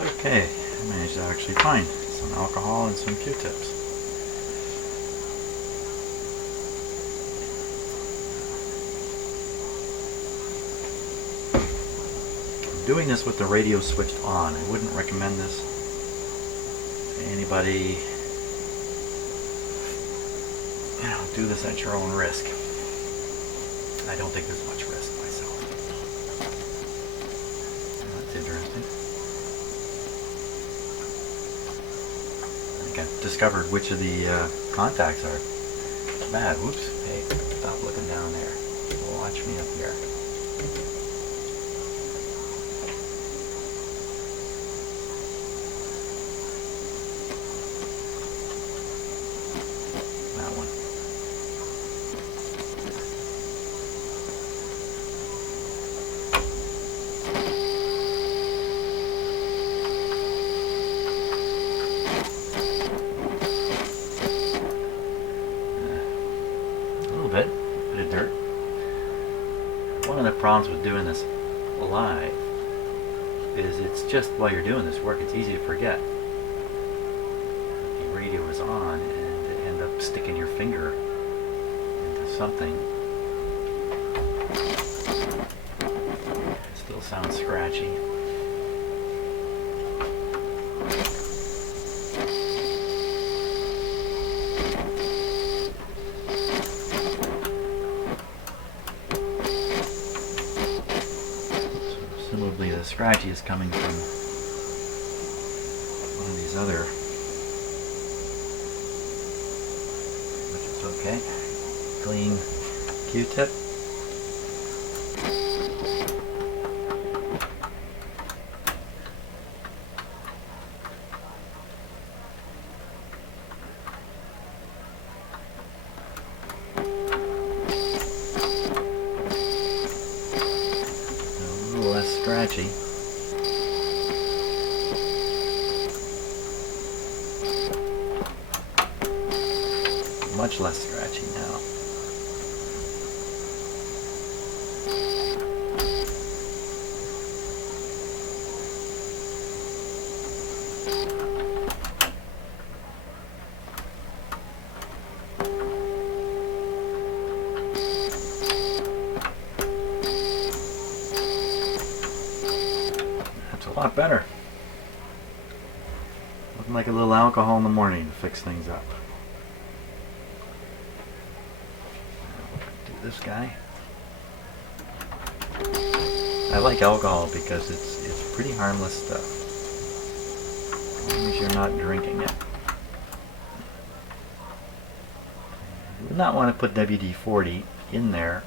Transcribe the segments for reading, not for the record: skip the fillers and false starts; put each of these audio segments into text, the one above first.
Okay, I managed to actually find some alcohol and some Q-tips. I'm doing this with the radio switched on. I wouldn't recommend this to anybody. You know, do this at your own risk. I don't think there's much risk myself. That's interesting. I think I've discovered which of the contacts are bad. Whoops. Hey, stop looking down there. Watch me up here. That one. Bit of dirt. One of the problems with doing this live is it's just while you're doing this work, it's easy to forget the radio is on and to end up sticking your finger into something. It still sounds scratchy. Presumably the scratchy is coming from one of these other, which is okay. Clean Q-tip. Scratchy. Much less scratchy now. A lot better. Looking like a little alcohol in the morning to fix things up. Do this guy. I like alcohol because it's pretty harmless stuff. As long as you're not drinking it. You would not want to put WD-40 in there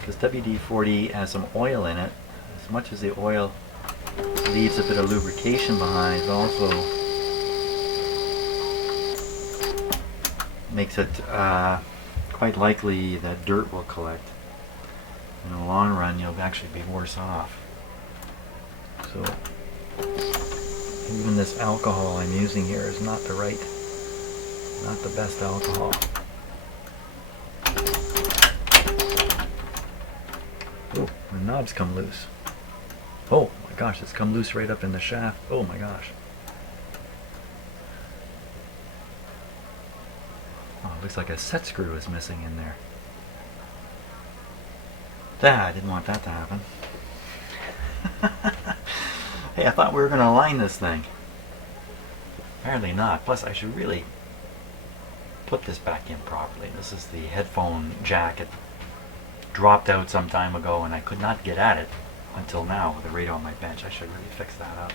because WD-40 has some oil in it. As much as the oil leaves a bit of lubrication behind, it also makes it quite likely that dirt will collect. In the long run, you'll actually be worse off. So even this alcohol I'm using here is not the best alcohol. Oh, the knob's come loose. Oh my gosh, it's come loose right up in the shaft. Oh my gosh. Oh, it looks like a set screw is missing in there. I didn't want that to happen. Hey, I thought we were going to align this thing. Apparently not. Plus, I should really put this back in properly. This is the headphone jack. It dropped out some time ago and I could not get at it until now with the radio on my bench. I should really fix that up.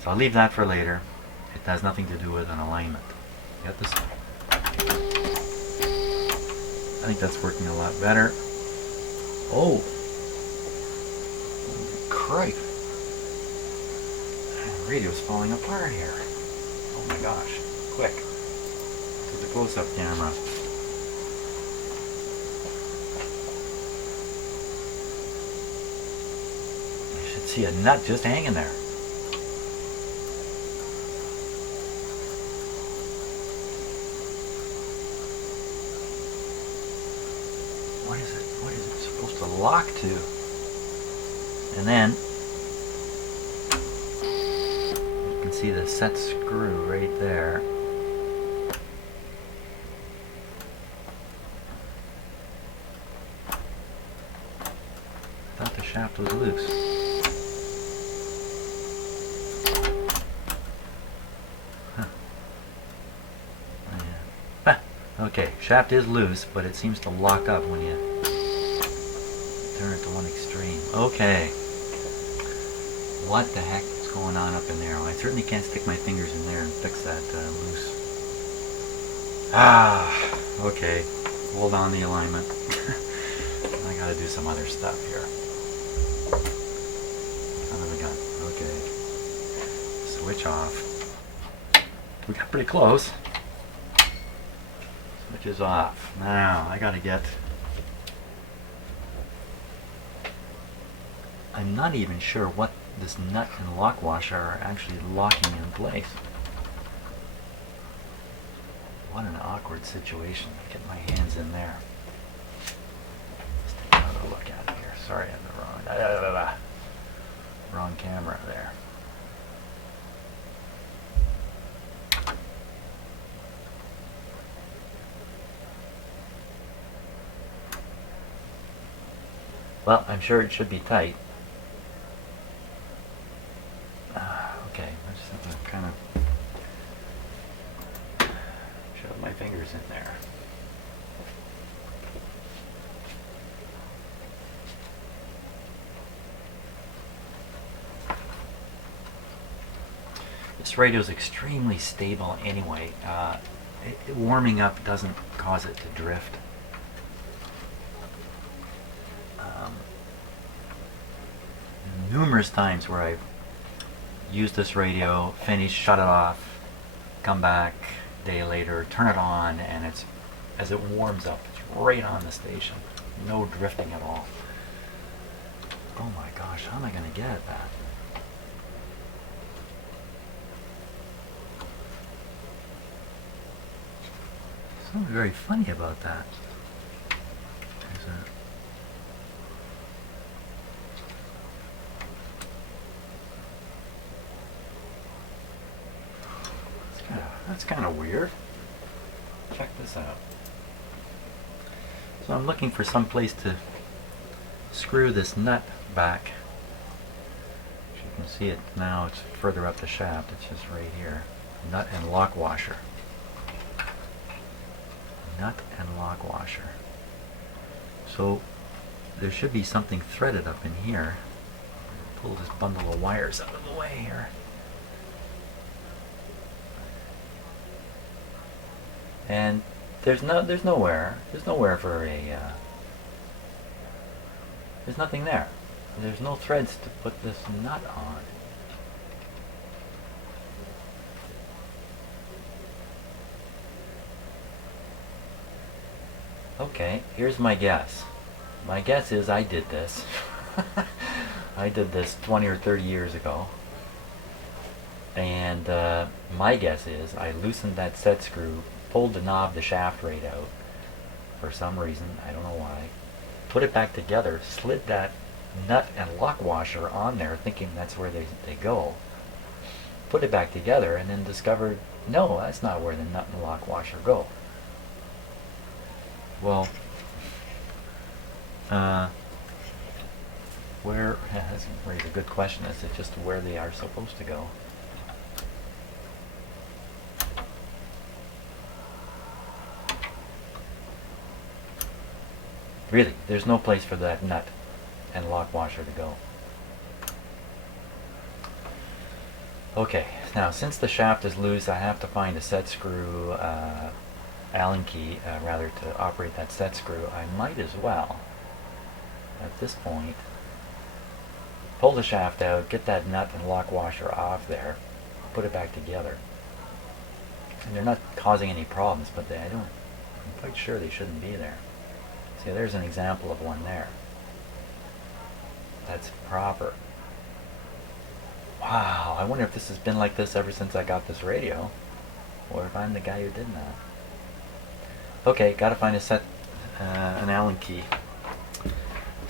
So I'll leave that for later. It has nothing to do with an alignment. Get this one. I think that's working a lot better. Oh! Holy crap! The radio's falling apart here. Oh my gosh. Quick. To the close-up camera. You should see a nut just hanging there. what is it supposed to lock to? And then you can see the set screw right there. I thought the shaft was loose. Okay, shaft is loose, but it seems to lock up when you turn it to one extreme. Okay. What the heck is going on up in there? Well, I certainly can't stick my fingers in there and fix that loose. Okay. Hold on the alignment. I gotta do some other stuff here. Son of a gun. Okay. Switch off. We got pretty close. Switch is off. Now, I gotta get... I'm not even sure what this nut and lock washer are actually locking in place. What an awkward situation. Get my hands in there. Let's take another look at it here. Sorry, I have the wrong camera there. Well, I'm sure it should be tight. Okay, I just have to kind of shove my fingers in there. This radio is extremely stable anyway. Warming up doesn't cause it to drift. Numerous times where I've used this radio, finish, shut it off, come back a day later, turn it on, and it's, as it warms up, it's right on the station. No drifting at all. Oh my gosh, how am I going to get at that? Something very funny about that. There's a... That's kind of weird. Check this out. So I'm looking for some place to screw this nut back. As you can see it now, it's further up the shaft. It's just right here. Nut and lock washer. Nut and lock washer. So there should be something threaded up in here. Pull this bundle of wires out of the way here. And there's nowhere for a, there's nothing there. There's no threads to put this nut on. Okay, here's my guess. My guess is I did this. I did this 20 or 30 years ago. And my guess is I loosened that set screw, pulled the knob, the shaft right out for some reason, I don't know why, put it back together, slid that nut and lock washer on there thinking that's where they go, put it back together, and then discovered, no, that's not where the nut and lock washer go. Well, where, that's a good question, is it just where they are supposed to go? Really, there's no place for that nut and lock washer to go. Okay, now since the shaft is loose, I have to find a set screw, Allen key, rather, to operate that set screw. I might as well, at this point, pull the shaft out, get that nut and lock washer off there, put it back together. And they're not causing any problems, but I'm quite sure they shouldn't be there. See, there's an example of one there. That's proper. Wow, I wonder if this has been like this ever since I got this radio, or if I'm the guy who did that. Okay, gotta find an Allen key.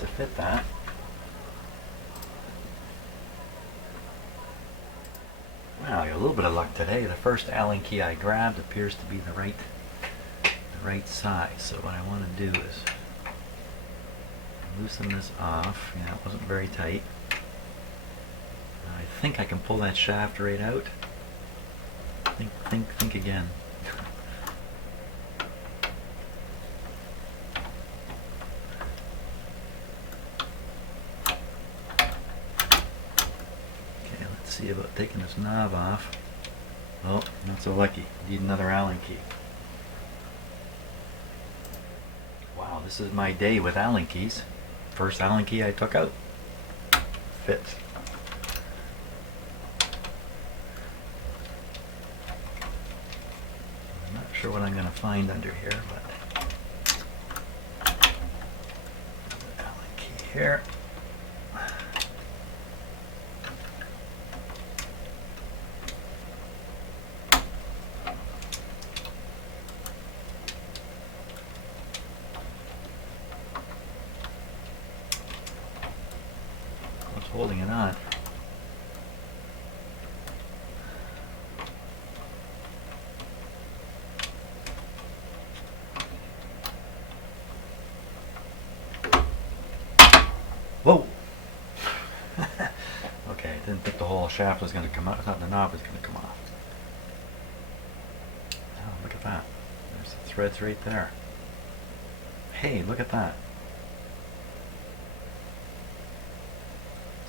to fit that. Well, I got a little bit of luck today. The first Allen key I grabbed appears to be the right size. So what I want to do is loosen this off. Yeah, it wasn't very tight. I think I can pull that shaft right out. Think again. Okay, let's see about taking this knob off. Oh, not so lucky. Need another Allen key. Wow, this is my day with Allen keys. First Allen key I took out. Fits. I'm not sure what I'm going to find under here, but Allen key here. Holding it on. Whoa! Okay, I didn't think the whole shaft was going to come out. I thought the knob was going to come off. Oh, look at that. There's the threads right there. Hey, look at that.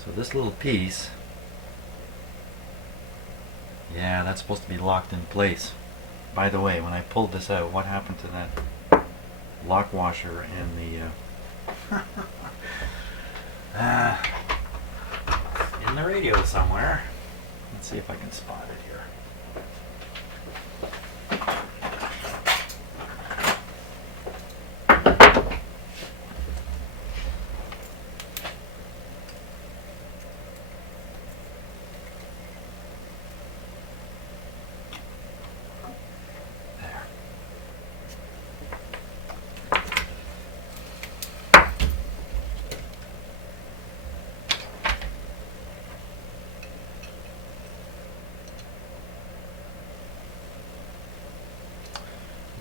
So this little piece, yeah, that's supposed to be locked in place. By the way, when I pulled this out, what happened to that lock washer and the in the radio somewhere? Let's see if I can spot it here.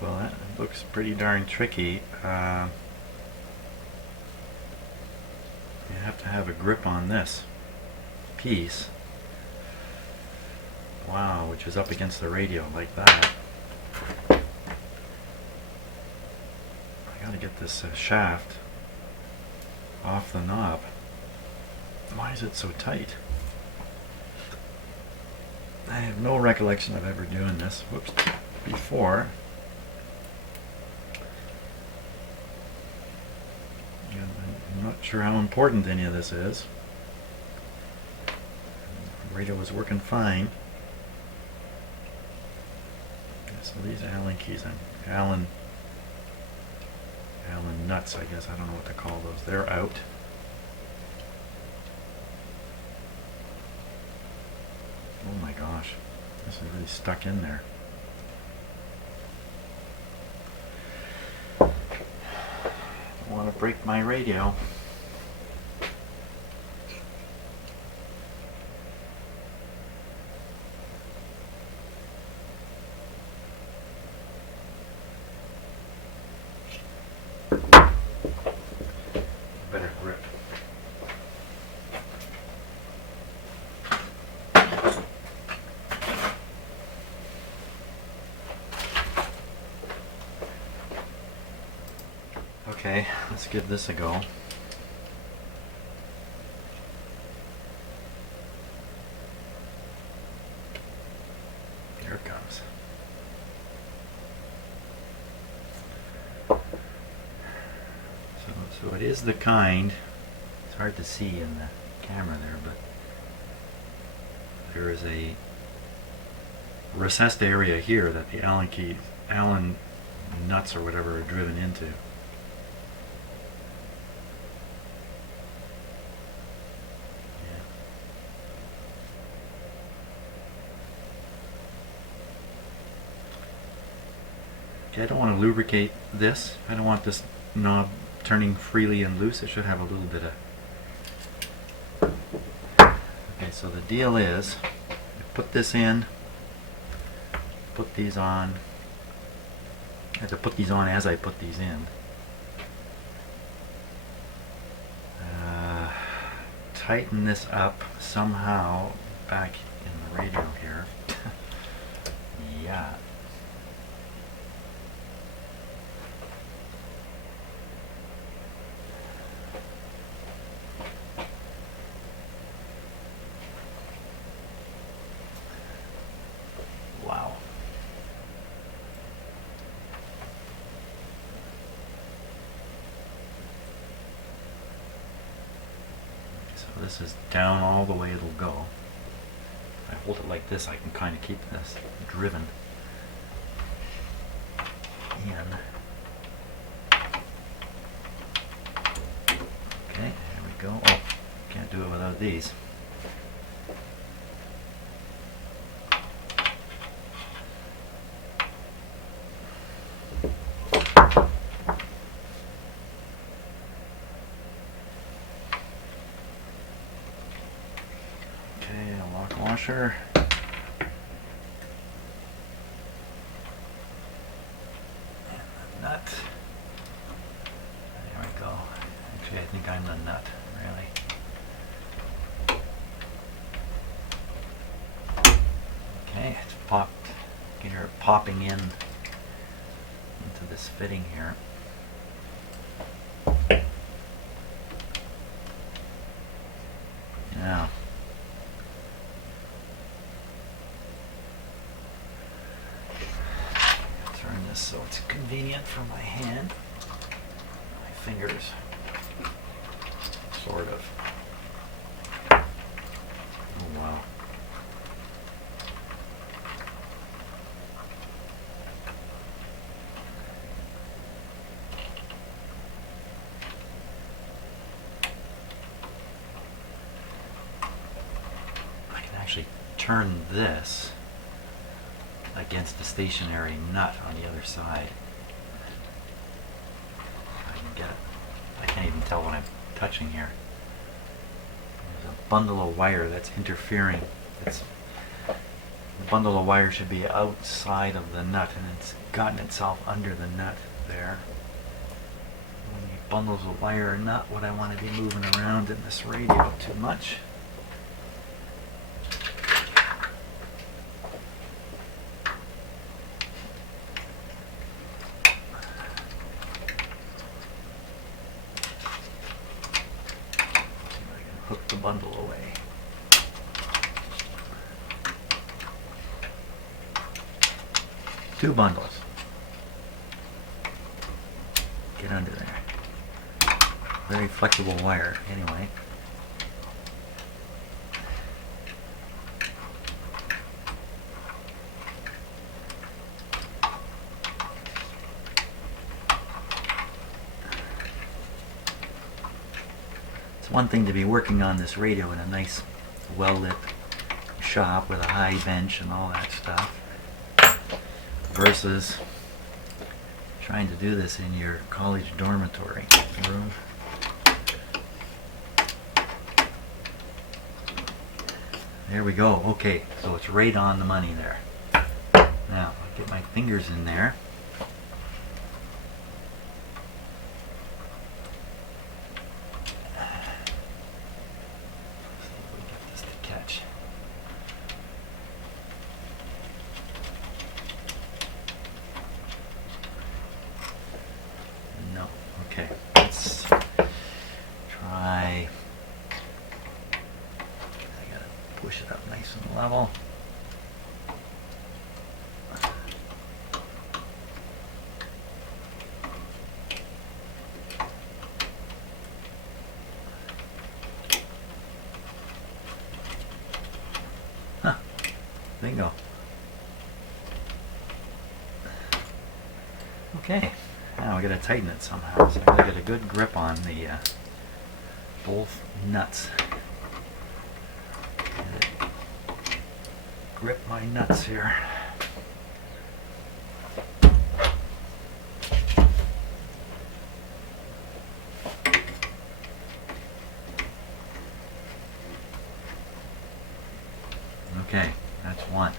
Well, that looks pretty darn tricky. You have to have a grip on this piece. Wow, which is up against the radio like that. I gotta get this shaft off the knob. Why is it so tight? I have no recollection of ever doing this. Whoops. Before. I'm not sure how important any of this is. The radio was working fine. So these Allen keys, Allen nuts, I guess. I don't know what to call those. They're out. Oh my gosh, this is really stuck in there. Don't want to break my radio. Better grip. Okay, let's give this a go. Here it comes. So it is the kind, it's hard to see in the camera there, but there is a recessed area here that the Allen nuts or whatever are driven into. Okay, I don't want to lubricate this. I don't want this knob turning freely and loose. It should have a little bit of... Okay, so the deal is, I put this in, put these on. I have to put these on as I put these in. Tighten this up somehow back in the radio here. Yeah. Wow. So this is down all the way it'll go. If I hold it like this, I can kind of keep this driven in. Okay, there we go. Oh, can't do it without these. Okay, a lock washer. Nut. There we go. Actually, I think I'm the nut, really. Okay, it's popped. You can hear it popping in into this fitting here. Now, turn this so it's convenient for my hand, my fingers, sort of. Oh wow. I can actually turn this against the stationary nut on the other side. I can get it. I can't even tell what I'm touching here. There's a bundle of wire that's interfering. The bundle of wire should be outside of the nut, and it's gotten itself under the nut there. When the bundles of wire are not what I want to be moving around in this radio too much. Hook the bundle away. Two bundles. Get under there. Very flexible wire, anyway. It's one thing to be working on this radio in a nice, well-lit shop with a high bench and all that stuff, versus trying to do this in your college dormitory room. There we go. Okay, so it's right on the money there. Now, I'll get my fingers in there. Okay, let's try. I gotta push it up nice and level. Huh, bingo. Okay. Now we gotta tighten it somehow, so I gotta get a good grip on the both nuts. Grip my nuts here. Okay, that's one.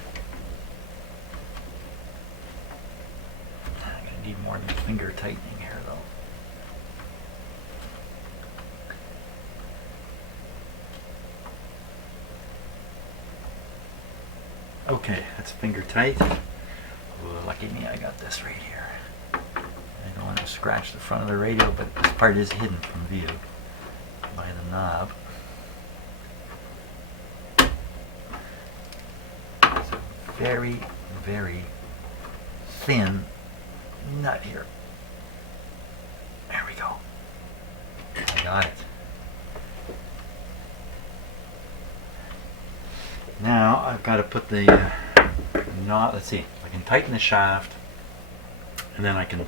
I'm gonna need more than finger tightening here though. Okay, that's finger tight. Ooh, lucky me, I got this right here. I don't want to scratch the front of the radio, but this part is hidden from view by the knob. It's a very, very thin nut here. There we go. I got it. Now I've got to put the knob, let's see, I can tighten the shaft and then I can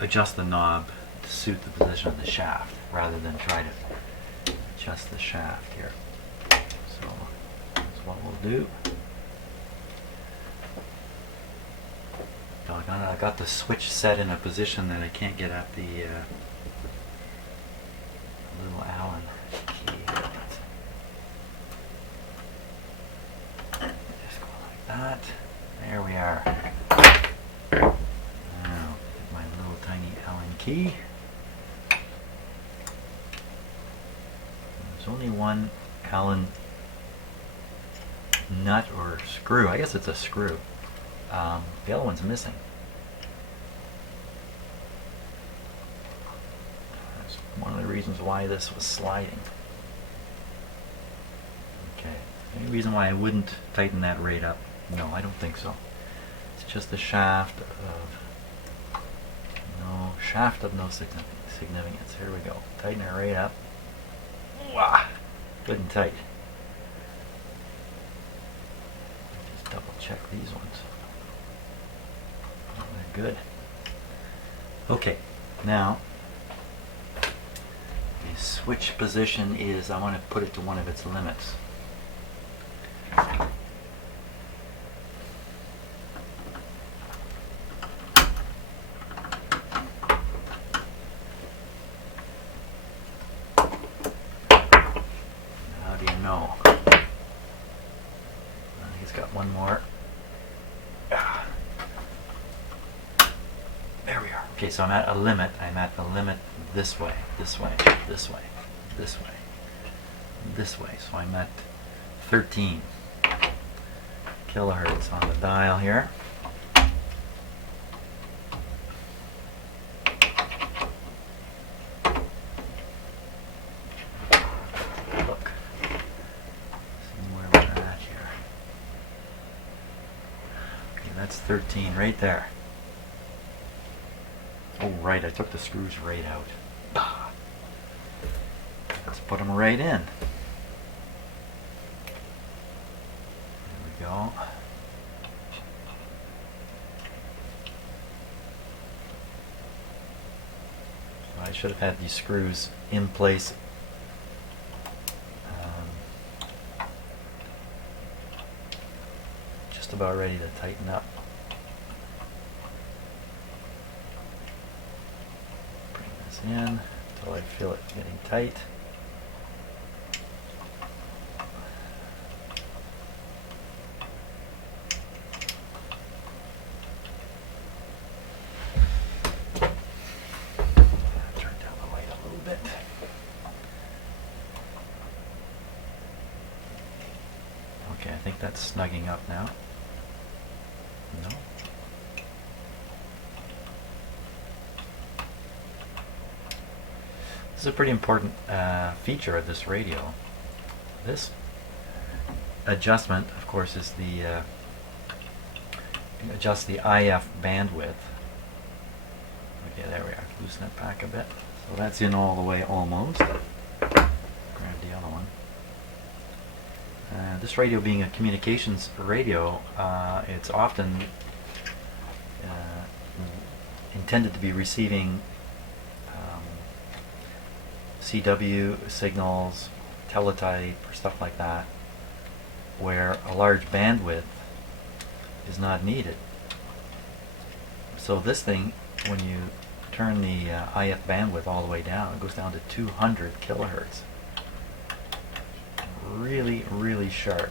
adjust the knob to suit the position of the shaft rather than try to adjust the shaft here. So that's what we'll do. Doggone it, I got the switch set in a position that I can't get at the little Allen key here. Just go like that. There we are. Now, get my little tiny Allen key. There's only one Allen nut or screw. I guess it's a screw. The other one's missing. That's one of the reasons why this was sliding. Okay. Any reason why I wouldn't tighten that right up? No, I don't think so. It's just the shaft of no significance. Here we go. Tighten it right up. Wah! Good and tight. Just double check these ones. Oh, they're good. Okay, now the switch position is, I want to put it to one of its limits. How do you know? I think it's got one more. There we are. Okay, so I'm at a limit. I'm at the limit this way, this way, this way, this way, this way. So I'm at 13 kilohertz on the dial here. Look. See where we're at here. Okay, that's 13 right there. Oh, right, I took the screws right out. Let's put them right in. There we go. So I should have had these screws in place. Just about ready to tighten up. In until I feel it getting tight. Turn down the light a little bit. Okay, I think that's snugging up now. No. This is a pretty important feature of this radio. This adjustment, of course, is the you adjust the IF bandwidth. Okay, there we are. Loosen it back a bit. So that's in all the way almost. Grab the other one. This radio being a communications radio, it's often intended to be receiving CW signals, teletype, or stuff like that, where a large bandwidth is not needed. So this thing, when you turn the IF bandwidth all the way down, it goes down to 200 kilohertz. Really, really sharp.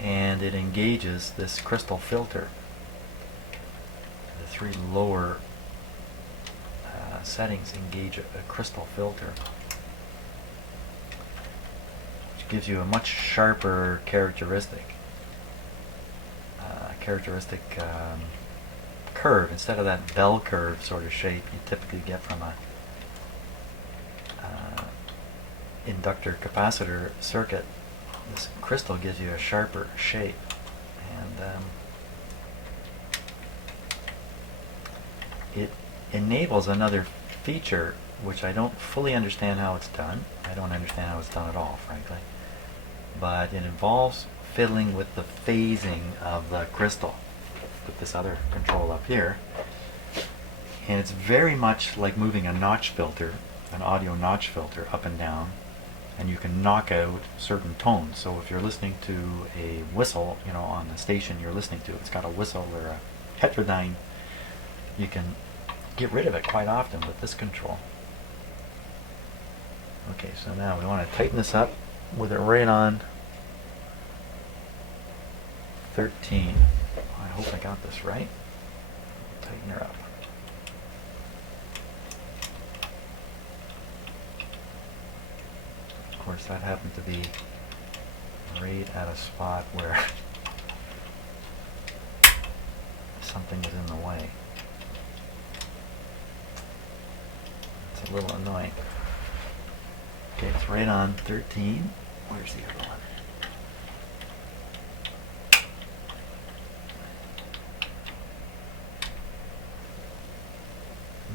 and it engages this crystal filter. The three lower settings engage a crystal filter, which gives you a much sharper characteristic curve instead of that bell curve sort of shape you typically get from a inductor capacitor circuit. This crystal gives you a sharper shape, and it enables another feature which I don't fully understand how it's done. I don't understand how it's done at all, frankly. But it involves fiddling with the phasing of the crystal with this other control up here. And it's very much like moving a notch filter, an audio notch filter, up and down. And you can knock out certain tones. So if you're listening to a whistle, you know, on the station you're listening to, it's got a whistle or a heterodyne, you can get rid of it quite often with this control. Okay, so now we want to tighten this up with it right on 13. I hope I got this right. Tighten her up. Of course, that happened to be right at a spot where something was in the way. It's a little annoying. Okay, it's right on 13. Where's the other one?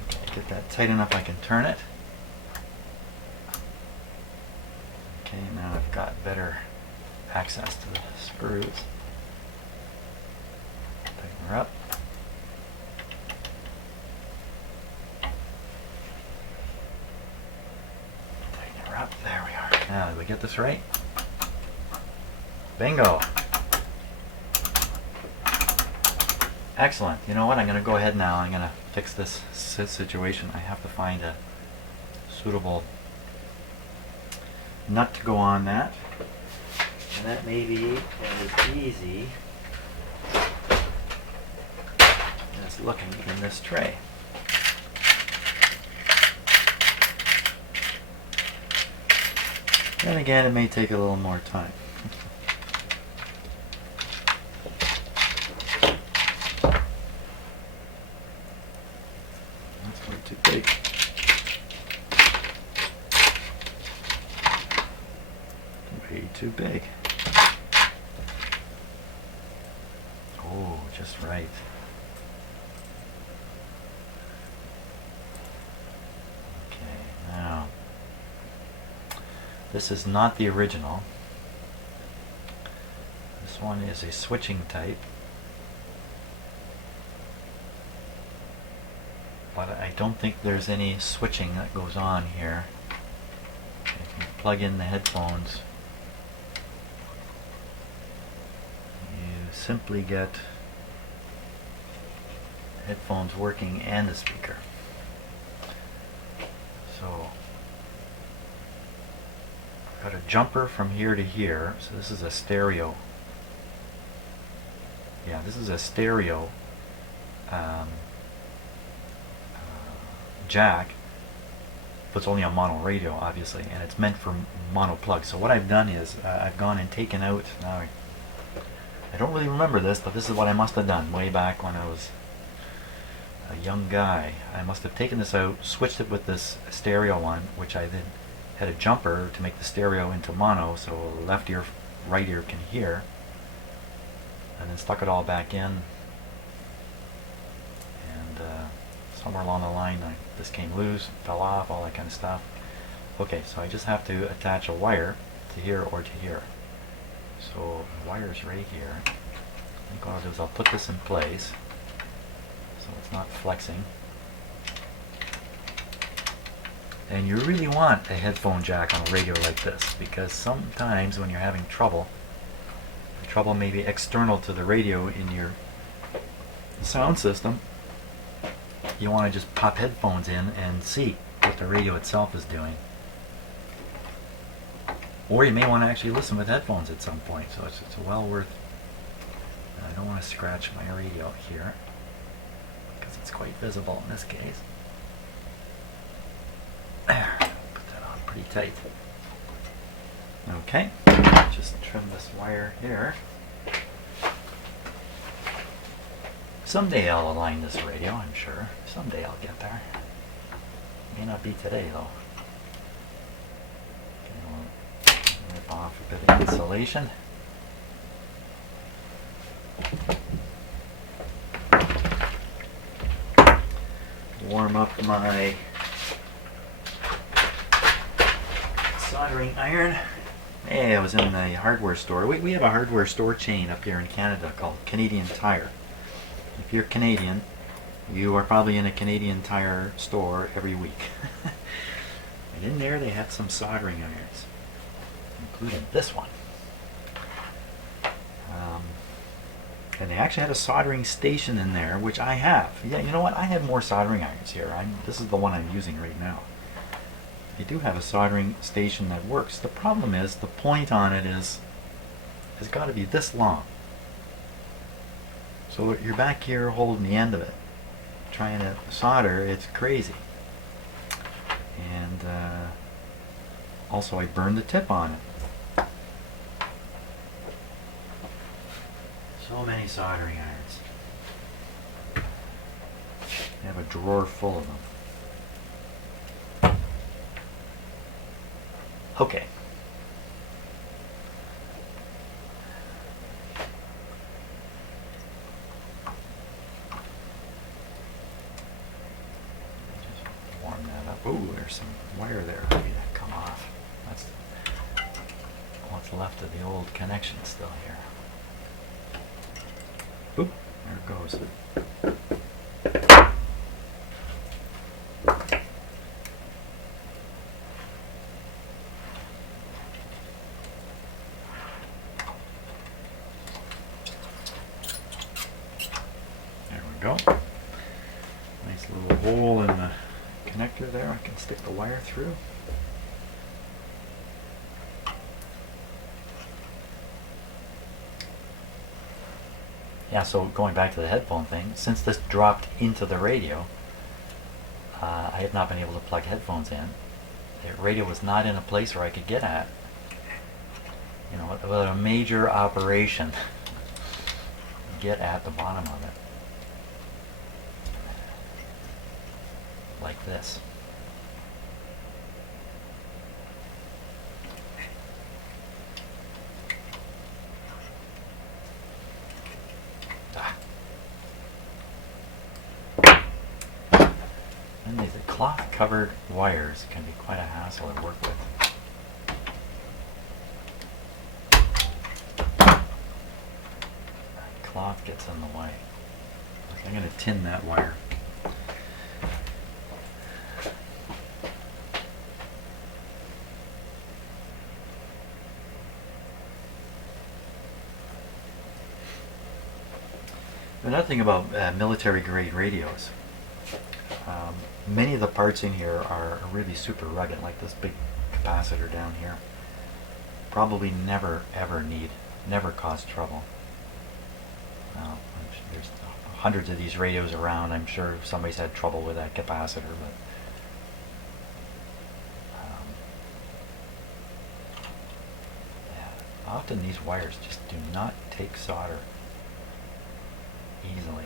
Okay, get that tight enough I can turn it. Okay, now I've got better access to the screws. Tighten her up. Tighten her up. There we are. Now, did we get this right? Bingo! Excellent. You know what? I'm going to go ahead now. I'm going to fix this situation. I have to find a suitable nut to go on that. And that may be as easy as looking in this tray. Then again, it may take a little more time. That's way too big. Way too big. Oh, just right. Okay, now this is not the original. This one is a switching type, but I don't think there's any switching that goes on here. If you plug in the headphones, you simply get headphones working and the speaker. So I've got a jumper from here to here, so this is a stereo. Yeah, this is a stereo jack, but it's only a mono radio, obviously, and it's meant for mono plug. So what I've done is I've gone and taken out, now I don't really remember this, but this is what I must have done way back when I was a young guy. I must have taken this out, switched it with this stereo one, which I then had a jumper to make the stereo into mono, so left ear, right ear can hear, and then stuck it all back in, and somewhere along the line this came loose, fell off, all that kind of stuff. Okay, so I just have to attach a wire to here or to here. So the wire's right here. I think what I'll do is I'll put this in place so it's not flexing. And you really want a headphone jack on a radio like this, because sometimes when you're having trouble, the trouble may be external to the radio in your sound system. You want to just pop headphones in and see what the radio itself is doing. Or you may want to actually listen with headphones at some point, so it's well worth. I don't want to scratch my radio here because it's quite visible in this case. There, put that on pretty tight. Okay, just trim this wire here. Someday I'll align this radio, I'm sure. Someday I'll get there. May not be today though. Okay, we'll rip off a bit of insulation. Warm up my soldering iron. Hey, I was in the hardware store. We have a hardware store chain up here in Canada called Canadian Tire. If you're Canadian, you are probably in a Canadian Tire store every week. And in there they had some soldering irons, including this one. And they actually had a soldering station in there, which I have. Yeah, you know what? I have more soldering irons here. This is the one I'm using right now. They do have a soldering station that works. The problem is the point on it has got to be this long. So you're back here holding the end of it, trying to solder. It's crazy. And also I burned the tip on it. So many soldering irons. I have a drawer full of them. Okay. Just warm that up. Ooh, there's some wire there ready to come off. That's what's left of the old connection still here. Oop, there it goes. There we go. Nice little hole in the connector there. I can stick the wire through. Yeah, so going back to the headphone thing, since this dropped into the radio, I have not been able to plug headphones in. The radio was not in a place where I could get at. You know, with a major operation, get at the bottom of it. Like this. And these cloth-covered wires can be quite a hassle to work with. Cloth gets in the way. I'm going to tin that wire. Another thing about military-grade radios. Many of the parts in here are really super rugged, like this big capacitor down here. Probably never cause trouble. There's hundreds of these radios around. I'm sure somebody's had trouble with that capacitor, but yeah, often these wires just do not take solder easily.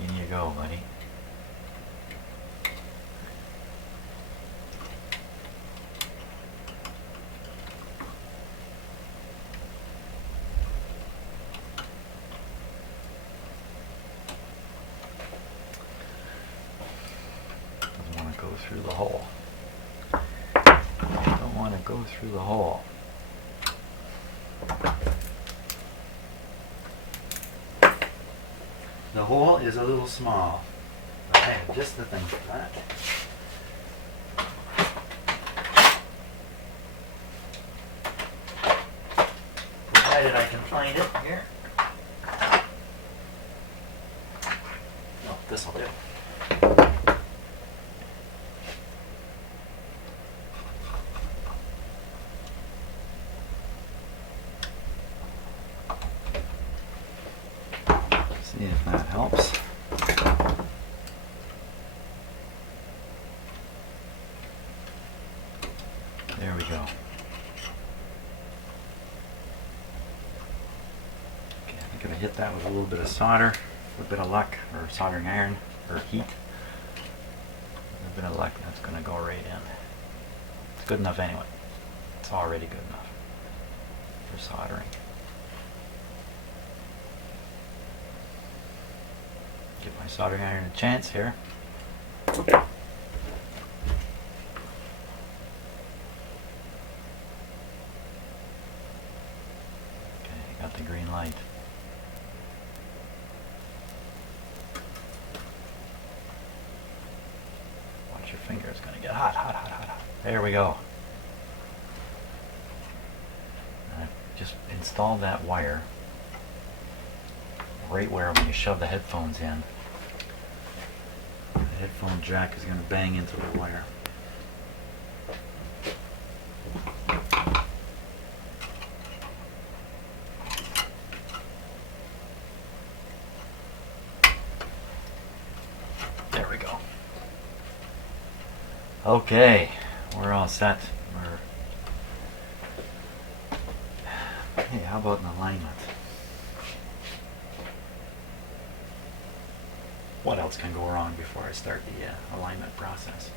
In you go, buddy. Doesn't want to go through the hole. Don't want to go through the hole. The hole is a little small. I have just the thing for that. Provided I can find it here. No, this will do. See if that helps. There we go. Okay, I think if I hit that with a little bit of solder, a bit of luck, or soldering iron, or heat, a bit of luck, that's going to go right in. It's good enough anyway. It's already good enough for soldering. Give my soldering iron a chance here. Okay, got the green light. Watch your finger, it's going to get hot, hot, hot, hot, hot. There we go. And I just installed that wire right where when you shove the headphones in, the headphone jack is going to bang into the wire. There we go. Okay, we're all set. Hey, how about an alignment? What else can go wrong before I start the alignment process?